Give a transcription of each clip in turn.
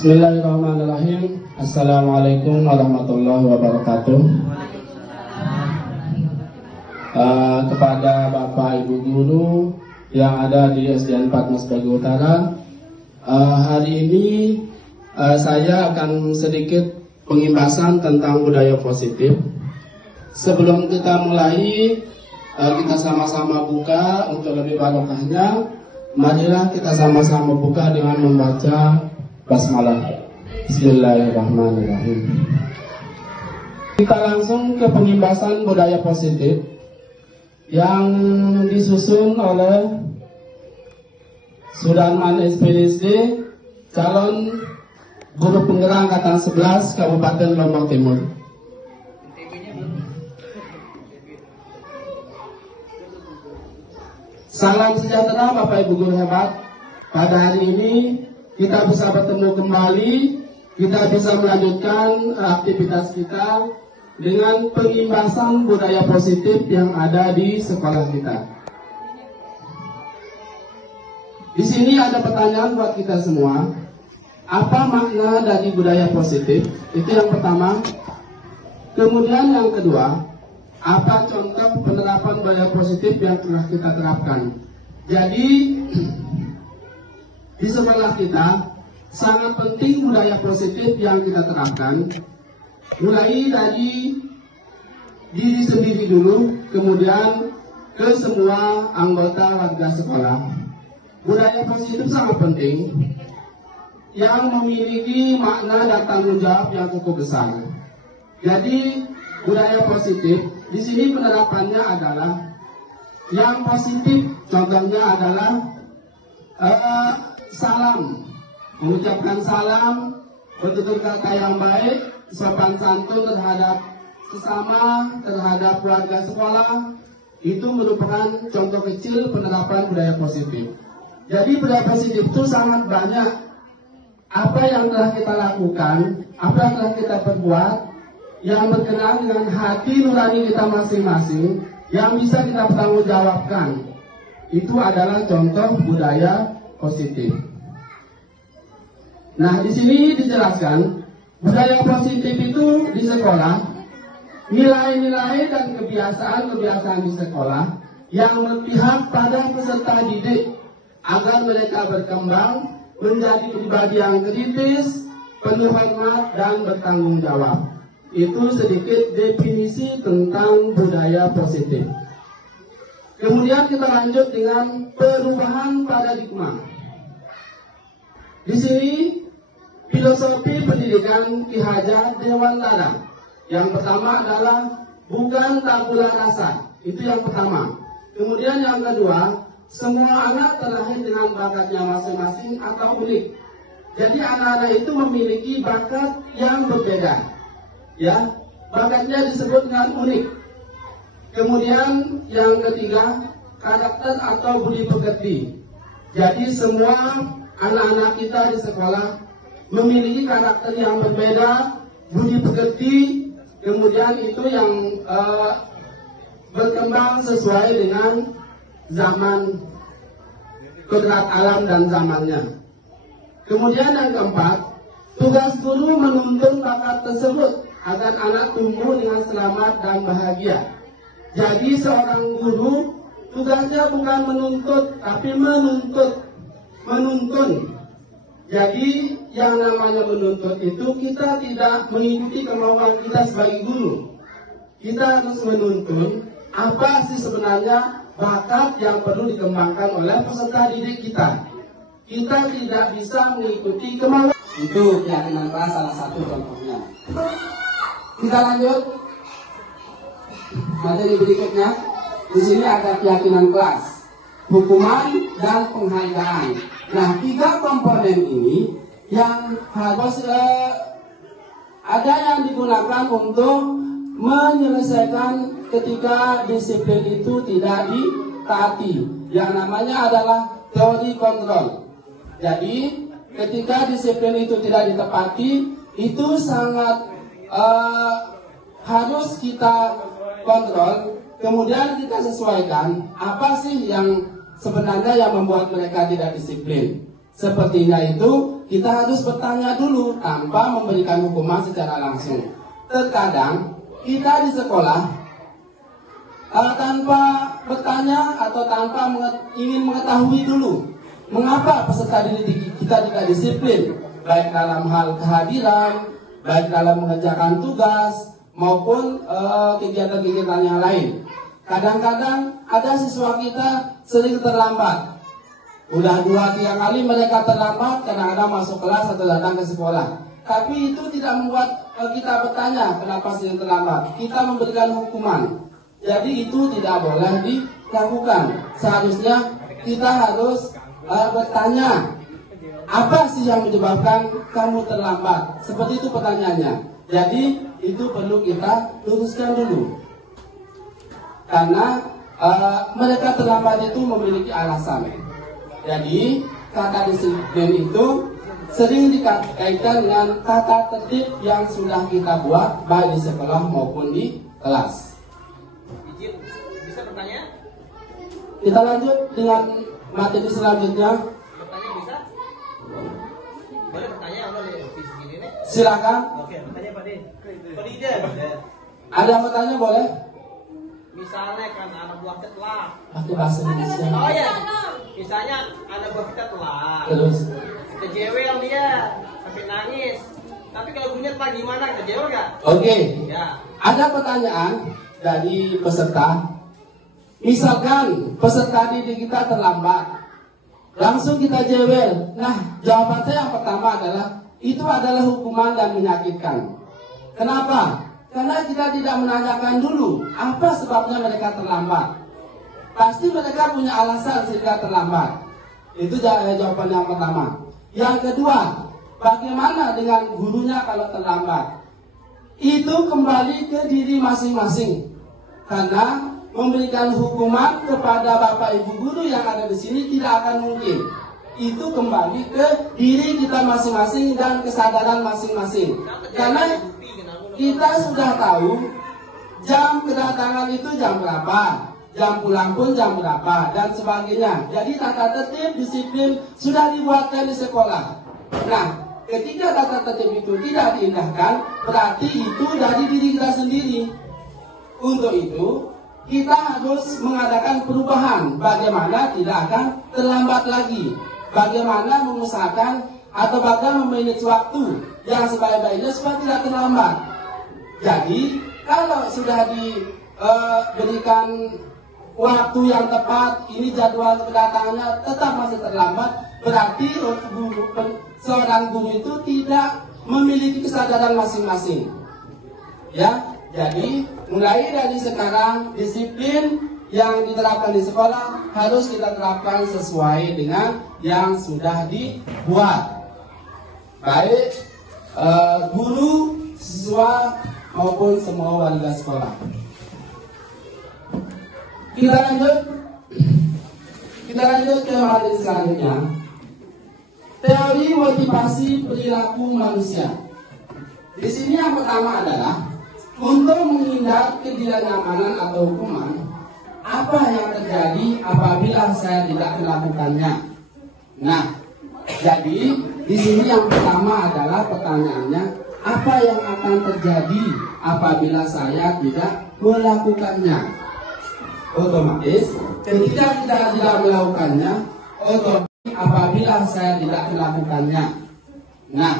Bismillahirrahmanirrahim. Assalamualaikum warahmatullahi wabarakatuh. Kepada Bapak Ibu Guru yang ada di SDN 4 Mas Bagio Utara, hari ini saya akan sedikit pengimbasan tentang budaya positif. Sebelum kita mulai, kita sama-sama buka untuk lebih barokahnya. Marilah kita sama-sama buka dengan membaca basmalah. Bismillahirrahmanirrahim. Kita langsung ke pengimbasan budaya positif yang disusun oleh Sudarman SPDC, calon guru penggerak angkatan 11 Kabupaten Lombok Timur. Salam sejahtera Bapak Ibu guru hebat. Pada hari ini kita bisa bertemu kembali, kita bisa melanjutkan aktivitas kita dengan pengimbasan budaya positif yang ada di sekolah kita. Di sini ada pertanyaan buat kita semua. Apa makna dari budaya positif? Itu yang pertama. Kemudian yang kedua, apa contoh penerapan budaya positif yang telah kita terapkan? Jadi di sekolah kita sangat penting budaya positif yang kita terapkan, mulai dari diri sendiri dulu, kemudian ke semua anggota warga sekolah. Budaya positif sangat penting, yang memiliki makna dan tanggung jawab yang cukup besar. Jadi budaya positif di sini penerapannya adalah yang positif, contohnya adalah salam, mengucapkan salam, bertutur kata yang baik, sopan santun terhadap sesama, terhadap keluarga sekolah. Itu merupakan contoh kecil penerapan budaya positif. Jadi budaya positif itu sangat banyak. Apa yang telah kita lakukan, apa yang telah kita perbuat, yang berkenaan dengan hati nurani kita masing-masing, yang bisa kita pertanggungjawabkan. Itu adalah contoh budaya positif. Nah, di sini dijelaskan budaya positif itu di sekolah, nilai-nilai dan kebiasaan-kebiasaan di sekolah yang berpihak pada peserta didik agar mereka berkembang menjadi pribadi yang kritis, penuh hormat dan bertanggung jawab. Itu sedikit definisi tentang budaya positif. Kemudian kita lanjut dengan perubahan paradigma. Di sini filosofi pendidikan Ki Hajar Dewantara. Yang pertama adalah bukan tabula rasa. Itu yang pertama. Kemudian yang kedua, semua anak terlahir dengan bakatnya masing-masing atau unik. Jadi anak-anak itu memiliki bakat yang berbeda. Ya, bakatnya disebut dengan unik. Kemudian yang ketiga, karakter atau budi pekerti. Jadi semua anak-anak kita di sekolah memiliki karakter yang berbeda, budi pekerti, kemudian itu yang berkembang sesuai dengan zaman kodrat alam dan zamannya. Kemudian yang keempat, tugas guru menuntun bakat tersebut agar anak tumbuh dengan selamat dan bahagia. Jadi seorang guru tugasnya bukan menuntut, tapi menuntun. Jadi yang namanya menuntut itu kita tidak mengikuti kemauan kita sebagai guru. Kita harus menuntun apa sih sebenarnya bakat yang perlu dikembangkan oleh peserta didik kita. Kita tidak bisa mengikuti kemauan. Itu keyakinan kelas salah satu contohnya. Kita lanjut. Materi berikutnya, di sini ada keyakinan kelas, hukuman dan penghargaan. Nah, 3 komponen ini yang harus ada yang digunakan untuk menyelesaikan ketika disiplin itu tidak ditaati. Yang namanya adalah teori kontrol. Jadi, ketika disiplin itu tidak ditepati, itu sangat harus kita kontrol, kemudian kita sesuaikan apa sih yang sebenarnya yang membuat mereka tidak disiplin. Sepertinya itu kita harus bertanya dulu tanpa memberikan hukuman secara langsung. Terkadang kita di sekolah tanpa bertanya atau tanpa ingin mengetahui dulu mengapa peserta didik kita tidak disiplin, baik dalam hal kehadiran, baik dalam mengerjakan tugas maupun kegiatan-kegiatan yang lain. Kadang-kadang ada siswa kita sering terlambat. Udah 2-3 kali mereka terlambat, kadang-kadang masuk kelas atau datang ke sekolah. Tapi itu tidak membuat kita bertanya kenapa sering terlambat. Kita memberikan hukuman. Jadi itu tidak boleh dilakukan. Seharusnya kita harus bertanya, apa sih yang menyebabkan kamu terlambat? Seperti itu pertanyaannya. Jadi itu perlu kita luruskan dulu. Karena mereka terlambat itu memiliki alasan. Jadi kata disiplin itu sering dikaitkan dengan tata tertib yang sudah kita buat baik di sekolah maupun di kelas. Izin, bisa bertanya? Kita lanjut dengan materi selanjutnya. Bertanya bisa? Boleh bertanya atau di sini nih? Silakan. Oke, bertanya Pak Din. Pak Din. Ada yang bertanya boleh? Misalnya kan anak buah kita telah. Pakai bahasa Indonesia. Oh ya. Misalnya anak buah kita telah. Terus. Kita jewel dia sampai nangis. Tapi kalau gurunya telah gimana? Kita jewel nggak? Oke. Ya. Ada pertanyaan dari peserta. Misalkan peserta didik kita terlambat, langsung kita jewel. Nah, jawaban saya yang pertama adalah itu adalah hukuman dan menyakitkan. Kenapa? Karena kita tidak menanyakan dulu apa sebabnya mereka terlambat. Pasti mereka punya alasan sehingga terlambat. Itu jawaban yang pertama. Yang kedua, bagaimana dengan gurunya kalau terlambat? Itu kembali ke diri masing-masing. Karena memberikan hukuman kepada Bapak Ibu guru yang ada di sini tidak akan mungkin. Itu kembali ke diri kita masing-masing dan kesadaran masing-masing. Karena kita sudah tahu jam kedatangan itu jam berapa, jam pulang pun jam berapa, dan sebagainya. Jadi tata tertib disiplin sudah dibuatkan di sekolah. Nah, ketika tata tertib itu tidak diindahkan, berarti itu dari diri kita sendiri. Untuk itu, kita harus mengadakan perubahan. Bagaimana tidak akan terlambat lagi. Bagaimana mengusahakan atau bahkan memanage waktu yang sebaik-baiknya supaya tidak terlambat. Jadi, kalau sudah diberikan waktu yang tepat, ini jadwal kedatangannya tetap masih terlambat, berarti seorang guru itu tidak memiliki kesadaran masing-masing. Ya, jadi mulai dari sekarang disiplin yang diterapkan di sekolah harus kita terapkan sesuai dengan yang sudah dibuat. Baik guru, siswa maupun semua warga sekolah. Kita lanjut ke materi selanjutnya. Teori motivasi perilaku manusia. Di sini yang pertama adalah untuk menghindar ketidaknyamanan atau hukuman, apa yang terjadi apabila saya tidak melakukannya? Nah, jadi di sini yang pertama adalah pertanyaannya, apa yang akan terjadi apabila saya tidak melakukannya? Otomatis, ketika kita tidak melakukannya, otomatis apabila saya tidak melakukannya. Nah,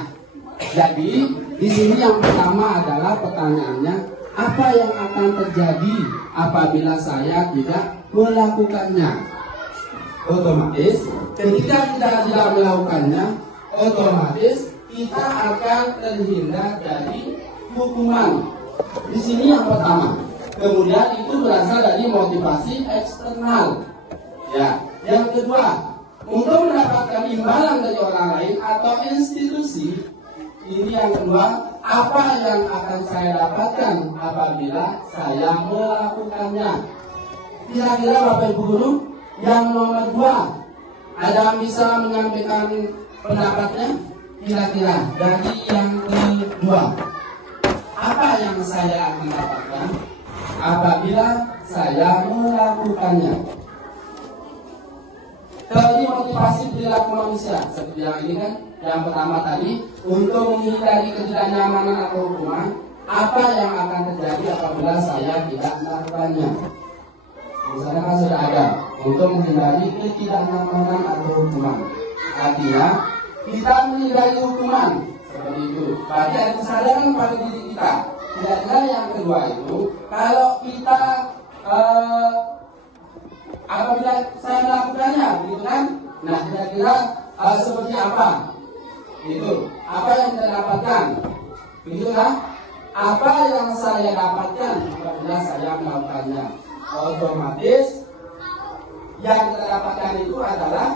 jadi di sini yang pertama adalah pertanyaannya, apa yang akan terjadi apabila saya tidak melakukannya? Otomatis, ketika kita tidak melakukannya, otomatis kita akan terhindar dari hukuman. Di sini yang pertama. Kemudian itu berasal dari motivasi eksternal. Ya, yang kedua, untuk mendapatkan imbalan dari orang lain atau institusi. Ini yang kedua, apa yang akan saya dapatkan apabila saya melakukannya? Kira-kira Bapak Ibu Guru, yang nomor 2, ada yang bisa menyampaikan pendapatnya? Kira-kira dari yang kedua, apa yang saya akan dapatkan apabila saya melakukannya? Teori motivasi perilaku manusia seperti yang ini kan Yang pertama tadi, untuk menghindari ketidaknyamanan atau hukuman, apa yang akan terjadi apabila saya tidak melakukannya? Misalnya kan sudah ada, untuk menghindari ketidaknyamanan atau hukuman. Artinya, kita menghindari hukuman seperti itu. Berarti ada kesadaran pada diri kita. Kira-kira yang kedua itu, kalau kita apabila saya melakukannya, gitu kan? Nah, kira-kira seperti apa? Itu apa yang kita dapatkan? Begitu kan? Apa yang saya dapatkan apabila saya melakukannya? Otomatis yang kita dapatkan itu adalah,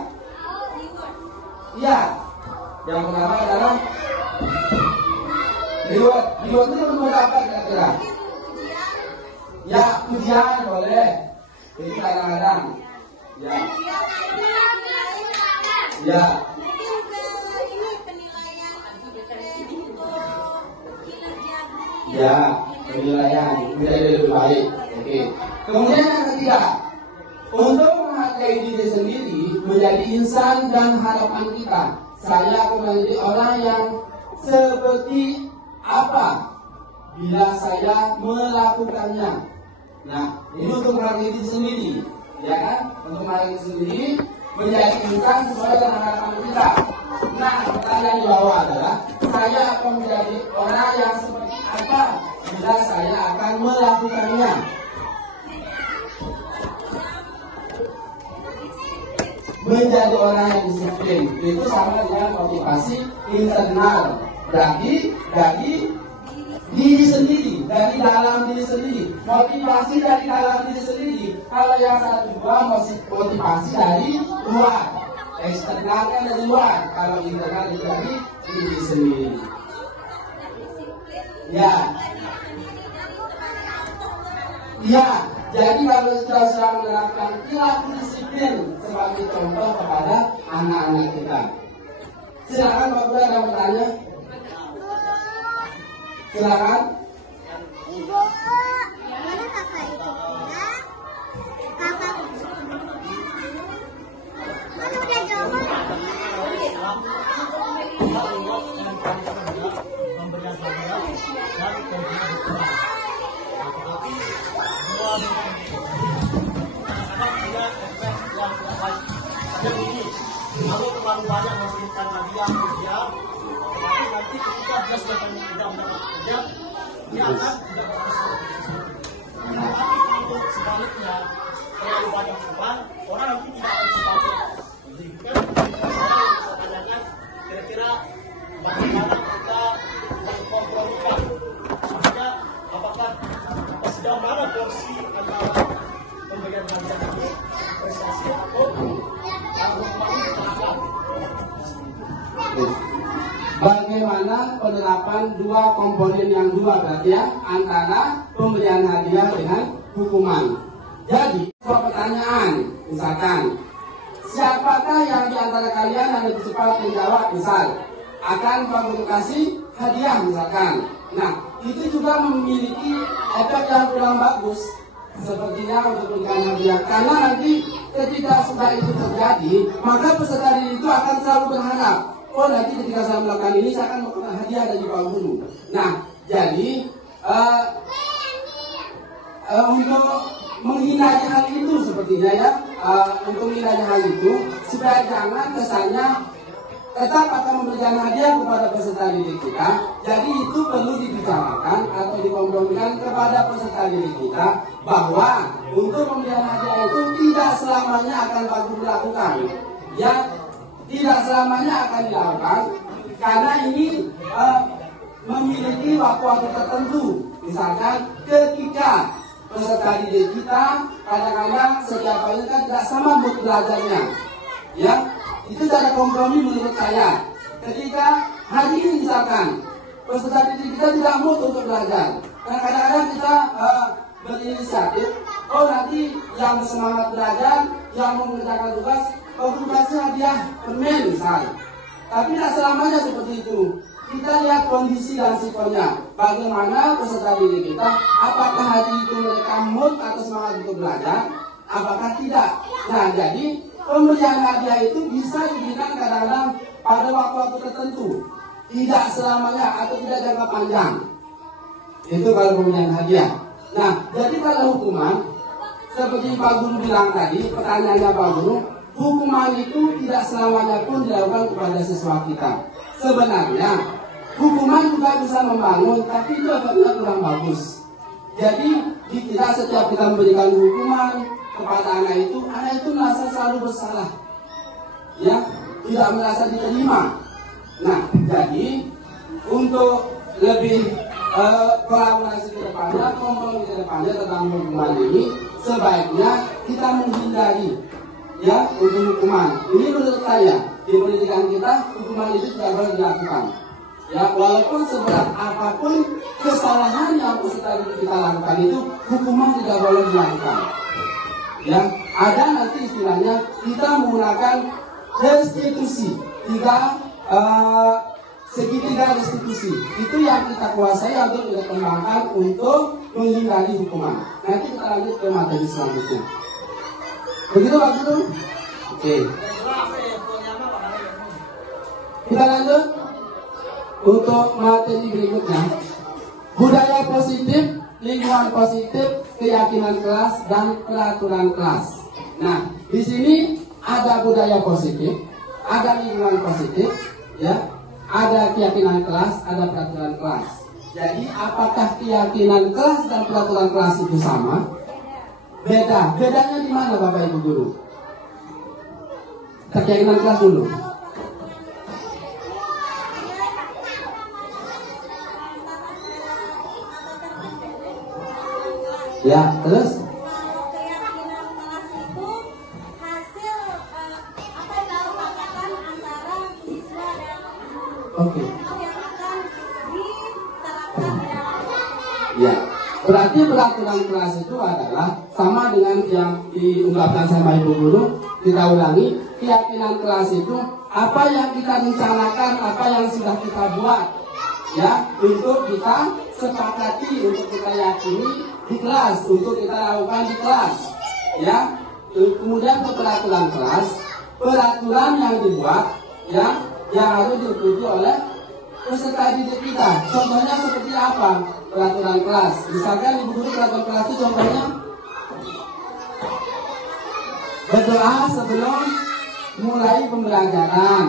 ya, yang pertama adalah reward. Reward itu benar apa kira-kira? Ya, pujian boleh. Itu kadang-kadang. Ya. Ya. Ya, penilaian menjadi lebih baik. Oke. Kemudian yang ketiga, untuk menghargai diri sendiri menjadi insan dan harapan kita. Saya akan menjadi orang yang seperti apa bila saya melakukannya. Nah, ini untuk menghargai diri sendiri, ya kan? Untuk menghargai diri sendiri menjadi insan sesuai dengan harapan kita. Nah, pertanyaan di bawah adalah, saya akan menjadi orang yang seperti apa bila saya akan melakukannya? Menjadi orang yang disiplin itu sama dengan motivasi internal, berarti dari diri sendiri, dari dalam diri sendiri. Motivasi dari dalam diri sendiri. Kalau yang satu dua motivasi dari luar, eksternal kan dari luar. Kalau internal itu dari diri sendiri. Ya, ya. Jadi kalau kita sedang menerapkan perilaku disiplin sebagai contoh kepada anak-anak kita. Silakan Pak Guru, ada bertanya? Silakan. Ibu, mana kakak itu pulang? Kakak mana udah jawab? Kalau terlalu banyak memberikan hadiah kerja, nanti ketika dia sudah tidak mendapat kerja, dia akan tidak berhasil. Tapi kalau sebaliknya terlalu banyak orang nanti tidak akan sebaliknya. Jadi kan saya bisa tanyakan kira-kira bagaimana kita mengkompromikan sehingga apakah sejauh mana porsi antara pemberian hadiah ini prestasi atau bagaimana penerapan dua komponen yang dua berarti ya, antara pemberian hadiah dengan hukuman. Jadi, pertanyaan, misalkan, siapakah yang di antara kalian yang lebih cepat menjawab, misal, akan Guru kasih hadiah misalkan. Nah, itu juga memiliki efek yang kurang bagus. Sepertinya untuk memberikan hadiah, karena nanti ketika sudah itu terjadi, maka peserta didik itu akan selalu berharap, oh nanti ketika saya melakukan ini saya akan melakukan hadiah dari Pak Guru. Nah, jadi untuk menghindari hal itu sepertinya ya, untuk menghindari hal itu supaya jangan kesannya tetap akan memberikan hadiah kepada peserta didik kita. Jadi itu perlu dibicarakan atau dikompromikan kepada peserta didik kita bahwa untuk memberikan hadiah itu tidak selamanya akan Pak Guru lakukan. Ya, tidak selamanya akan dilakukan karena ini memiliki waktu-waktu tertentu. Misalkan ketika peserta didik kita kadang-kadang setiap hari kan tidak sama mood belajarnya, ya. Itu cara kompromi menurut saya. Ketika hari ini misalkan peserta didik kita tidak mood untuk belajar, dan kadang-kadang kita berinisiatif, oh nanti yang semangat belajar, yang mengerjakan tugas, kasih hadiah permen misalnya. Tapi tidak selamanya seperti itu. Kita lihat kondisi dan sikonnya. Bagaimana peserta didik kita, apakah hari itu mereka mood atau semangat untuk belajar, apakah tidak. Nah, jadi pemberian hadiah itu bisa diberikan kadang-kadang pada waktu-waktu tertentu, tidak selamanya atau tidak jangka panjang. Itu kalau pemberian hadiah. Nah, jadi kalau hukuman, seperti Pak Guru bilang tadi, pertanyaannya Pak Guru, hukuman itu tidak selamanya pun dilakukan kepada siswa kita. Sebenarnya, hukuman juga bisa membangun, tapi itu efeknya kurang bagus. Jadi, tidak setiap kita memberikan hukuman kepada anak itu merasa selalu bersalah, ya, tidak merasa diterima. Nah, jadi untuk lebih kolaborasi ke depannya, kompromi ke depannya tentang hukuman ini, sebaiknya kita menghindari, ya, untuk hukuman. Ini menurut saya di pendidikan kita hukuman itu tidak boleh dilakukan. Ya, walaupun seberat apapun kesalahan yang peserta kita lakukan itu, hukuman tidak boleh dilakukan. Ya, ada nanti istilahnya kita menggunakan restitusi, segitiga restitusi. Itu yang kita kuasai untuk kita kembangkan untuk menghindari hukuman. Nanti kita lanjut ke materi selanjutnya. Begitu Pak Guru? Oke. Kita lanjut untuk materi berikutnya. Budaya positif, lingkungan positif, keyakinan kelas, dan peraturan kelas. Nah, di sini ada budaya positif, ada lingkungan positif, ya, ada keyakinan kelas, ada peraturan kelas. Jadi, apakah keyakinan kelas dan peraturan kelas itu sama? Beda. Bedanya di mana, Bapak Ibu Guru? Keyakinan kelas dulu. Ya, terus? Keyakinan kelas itu hasil apa yang disepakatan antara siswa dan guru. Oke. Yang akan diterapkan dalam. Ya, berarti peraturan kelas itu adalah sama dengan yang diungkapkan sama Ibu Guru. Kita ulangi, keyakinan kelas itu apa yang kita rencanakan, apa yang sudah kita buat, ya, untuk kita sepakati, untuk kita yakini di kelas, untuk kita lakukan di kelas, ya. Kemudian ke peraturan kelas, peraturan yang dibuat, ya, yang harus diikuti oleh peserta didik kita. Contohnya seperti apa peraturan kelas? Misalkan Ibu Guru, peraturan kelas itu contohnya berdoa sebelum mulai pembelajaran,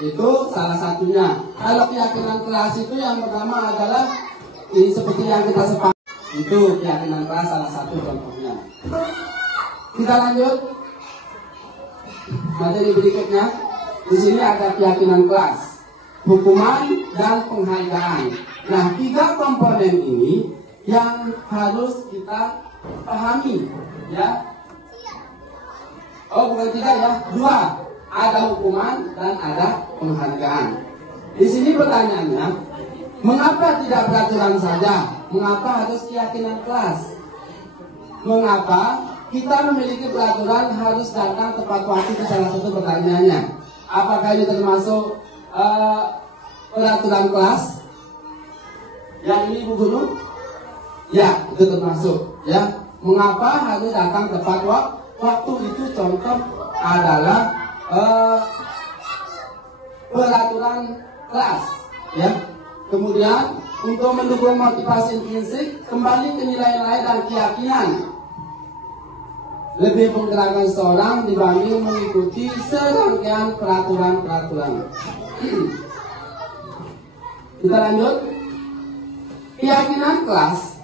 itu salah satunya. Kalau keyakinan kelas itu yang pertama adalah ini seperti yang kita sepakati. Itu keyakinan kelas salah satu contohnya. Kita lanjut materi berikutnya. Di sini ada keyakinan kelas, hukuman, dan penghargaan. Nah, 3 komponen ini yang harus kita pahami, ya. Oh, bukan 3 ya, 2. Ada hukuman dan ada penghargaan. Di sini pertanyaannya, mengapa tidak peraturan saja? Mengapa harus keyakinan kelas? Mengapa kita memiliki peraturan harus datang tepat waktu? Itu salah satu pertanyaannya. Apakah ini termasuk peraturan kelas? Yang ini Ibu Guru? Ya, itu termasuk. Ya, mengapa harus datang tepat waktu? Itu contoh adalah peraturan kelas. Ya. Kemudian untuk mendukung motivasi intrinsik, kembali ke nilai-nilai dan keyakinan. Lebih menggerakkan seorang dibanding mengikuti serangkaian peraturan-peraturan. Kita lanjut. Keyakinan kelas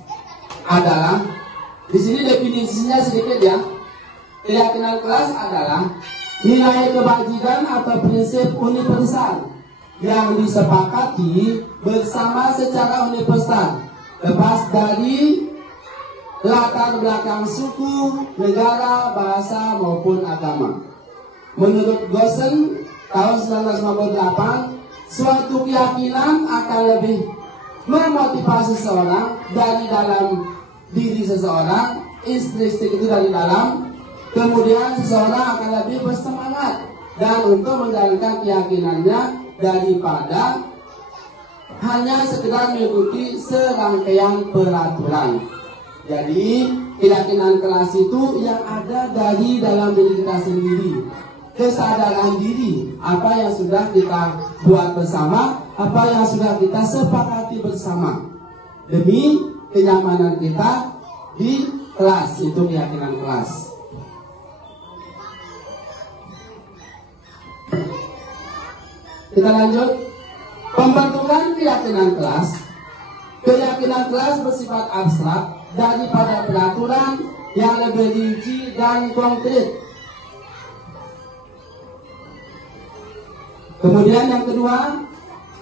adalah, di sini definisinya sedikit ya. Keyakinan kelas adalah nilai kebajikan atau prinsip universal yang disepakati bersama secara universal, lepas dari latar belakang suku, negara, bahasa maupun agama. Menurut Gosen tahun 1958, suatu keyakinan akan lebih memotivasi seseorang dari dalam diri seseorang, intrinsik itu dari dalam. Kemudian seseorang akan lebih bersemangat dan untuk menjalankan keyakinannya daripada hanya sekedar mengikuti serangkaian peraturan. Jadi keyakinan kelas itu yang ada dari dalam diri kita sendiri, kesadaran diri apa yang sudah kita buat bersama, apa yang sudah kita sepakati bersama demi kenyamanan kita di kelas. Itu keyakinan kelas. Kita lanjut. Pembentukan keyakinan kelas. Keyakinan kelas bersifat abstrak daripada peraturan yang lebih rinci dan konkret. Kemudian yang kedua,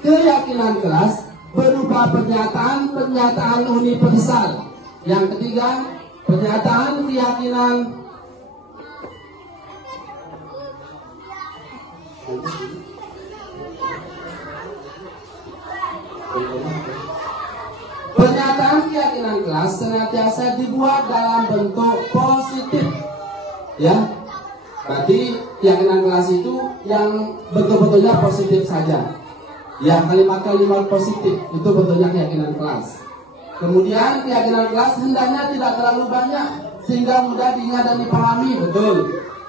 keyakinan kelas berupa pernyataan universal. Yang ketiga, pernyataan keyakinan kelas senantiasa dibuat dalam bentuk positif. Ya. Berarti keyakinan kelas itu yang betul-betulnya positif saja. Ya, kalimat-kalimat positif itu betulnya keyakinan kelas. Kemudian keyakinan kelas hendaknya tidak terlalu banyak sehingga mudah diingat dan dipahami. Betul.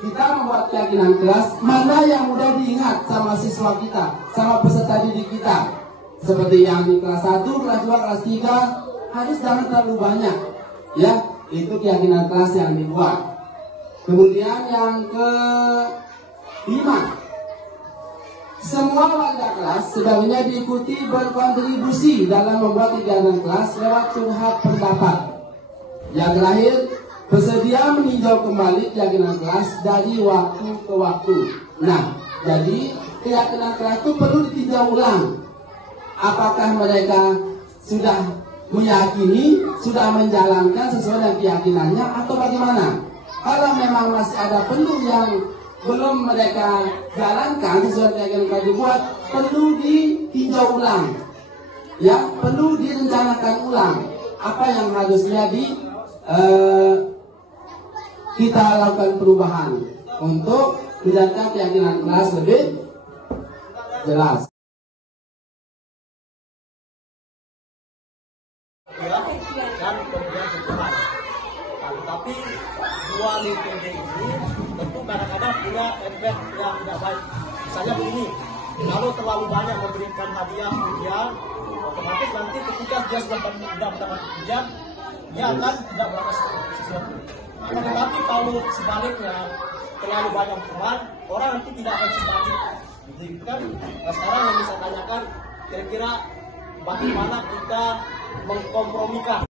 Kita membuat keyakinan kelas mana yang mudah diingat sama siswa kita, sama peserta didik kita. Seperti yang di kelas 1, kelas 2, kelas 3 harus jangan terlalu banyak. Ya, itu keyakinan kelas yang dibuat. Kemudian yang ke-5, semua warga kelas sebaiknya diikuti berkontribusi dalam membuat kegiatan kelas lewat curhat pendapat. Yang terakhir, bersedia meninjau kembali keyakinan kelas dari waktu ke waktu. Nah, jadi keyakinan kelas itu perlu ditinjau ulang. Apakah mereka sudah meyakini, sudah menjalankan sesuai dengan keyakinannya atau bagaimana? Kalau memang masih ada perlu yang belum mereka jalankan sesuai keyakinan yang dibuat, perlu ditinjau ulang, ya, perlu direncanakan ulang apa yang harusnya kita lakukan perubahan untuk menjadikan keyakinan kelas lebih jelas. Dan kemudian hukuman. Tetapi dua metode ini tentu kadang-kadang punya efek yang tidak baik. Misalnya begini, kalau terlalu banyak memberikan hadiah ujian, otomatis nanti ketika dia sudah mendapat ujian, dia akan tidak melakukan sesuatu. Tetapi kalau sebaliknya terlalu banyak hukuman, orang nanti tidak akan simpati. Gitu kan? Nah, sekarang yang bisa tanyakan, kira-kira bagaimana kita mengkompromikan